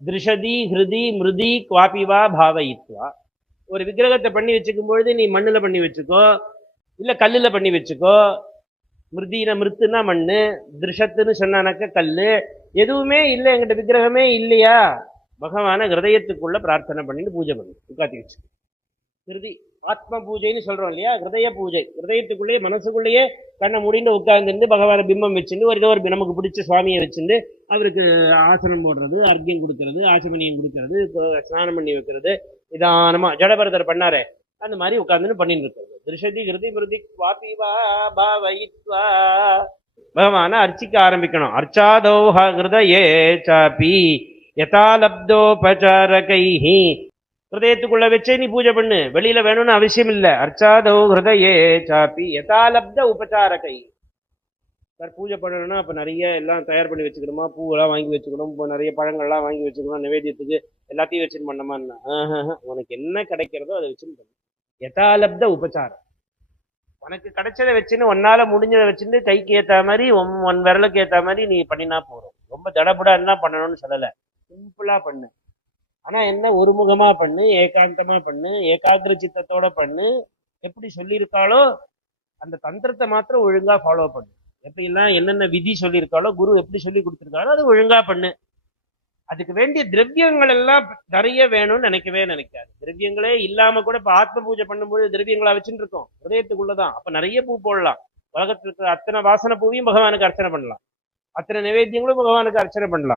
திருஷதி ஹிருதி மிருதி குவாபிவா பாவயித்வா. ஒரு விக்கிரகத்தை பண்ணி வச்சுக்கும் பொழுது நீ மண்ணுல பண்ணி வச்சுக்கோ, இல்ல கல்லுல பண்ணி வச்சுக்கோ. மிருதின மிருத்துனா மண்ணு, திருஷத்துன்னு சொன்னானாக்க கல்லு. எதுவுமே இல்லை எங்கிட்ட விக்கிரகமே இல்லையா, பகவான ஹிருதயத்துக்குள்ள பிரார்த்தனை பண்ணிட்டு பூஜை பண்ணு, உட்காத்தி வச்சு. ஹிருதி ஆத்ம பூஜைன்னு சொல்றோம் இல்லையா, ஹிருதய பூஜை. ஹிருதயத்துக்குள்ளேயே மனசுக்குள்ளேயே கண்ணை மூடிட்டு உட்கார்ந்துட்டு பகவான பிம்பம் வச்சுட்டு ஒரு ஏதோ ஒரு நமக்கு பிடிச்ச சுவாமியை வச்சுட்டு அவருக்கு ஆசனம் போடுறது, அர்க்கியம் கொடுக்கறது, ஆசமனியம் கொடுக்கறது, ஸ்நானம் பண்ணி வைக்கிறது, நிதானமா ஜடபரதர் பண்ணாரே அந்த மாதிரி உட்கார்ந்துன்னு பண்ணிட்டு இருக்கிறது. திருஷதி ஹிருதி மிருதி வாபிவா பாவயித்வா. பகவான அர்ச்சிக்க ஆரம்பிக்கணும். அர்ச்சாதோ ஹிருதயே சாபி யதா லப்தோபசாரகைஹி. ஹிருதயத்துக்குள்ள வச்சே நீ பூஜை பண்ணு, வெளியில வேணும்னு அவசியம் இல்லை. அர்ச்சாதோ ஹிருதயே சாப்பி யதாலப்த உபசாரகை. சார் பூஜை பண்ணணும்னா அப்போ நிறைய எல்லாம் தயார் பண்ணி வச்சுக்கணுமா, பூவெல்லாம் வாங்கி வச்சுக்கணும், இப்போ நிறைய பழங்கள்லாம் வாங்கி வச்சுக்கணும், நிவேதியத்துக்கு எல்லாத்தையும் வச்சுட்டு பண்ணமான்னா உனக்கு என்ன கிடைக்கிறதோ அதை வச்சுன்னு பண்ணு. யதாலப்த உபசாரம். உனக்கு கிடைச்சதை வச்சுன்னு ஒன்னால முடிஞ்சதை வச்சுட்டு கைக்கு ஏற்ற மாதிரி ஒன் விரலுக்கு ஏற்ற மாதிரி நீ பண்ணினா போறோம். ரொம்ப தடபுடா என்ன பண்ணணும்னு சொல்லலை, சிம்பிளா பண்ணு. ஆனா என்ன, ஒருமுகமா பண்ணு, ஏகாந்தமா பண்ணு, ஏகாகிர சித்தத்தோட பண்ணு. எப்படி சொல்லியிருக்காளோ அந்த தந்திரத்தை மாத்திரம் ஒழுங்கா ஃபாலோ பண்ணு. எப்படிலாம் என்னென்ன விதி சொல்லியிருக்காளோ, குரு எப்படி சொல்லி கொடுத்துருக்காளோ அது ஒழுங்கா பண்ணு. அதுக்கு வேண்டிய திரவியங்கள் எல்லாம் நிறைய வேணும்னு நினைக்காது. திரவியங்களே இல்லாம கூட இப்ப ஆத்ம பூஜை பண்ணும்போது திரவியங்களா வச்சுட்டு இருக்கோம் ஹிருதயத்துக்குள்ளதான். அப்ப நிறைய பூ போடலாம். உலகத்துல இருக்கிற அத்தனை வாசனை பூவையும் பகவானுக்கு அர்ச்சனை பண்ணலாம், அத்தனை நிவேத்தியங்களும் பகவானுக்கு அர்ச்சனை பண்ணலாம்.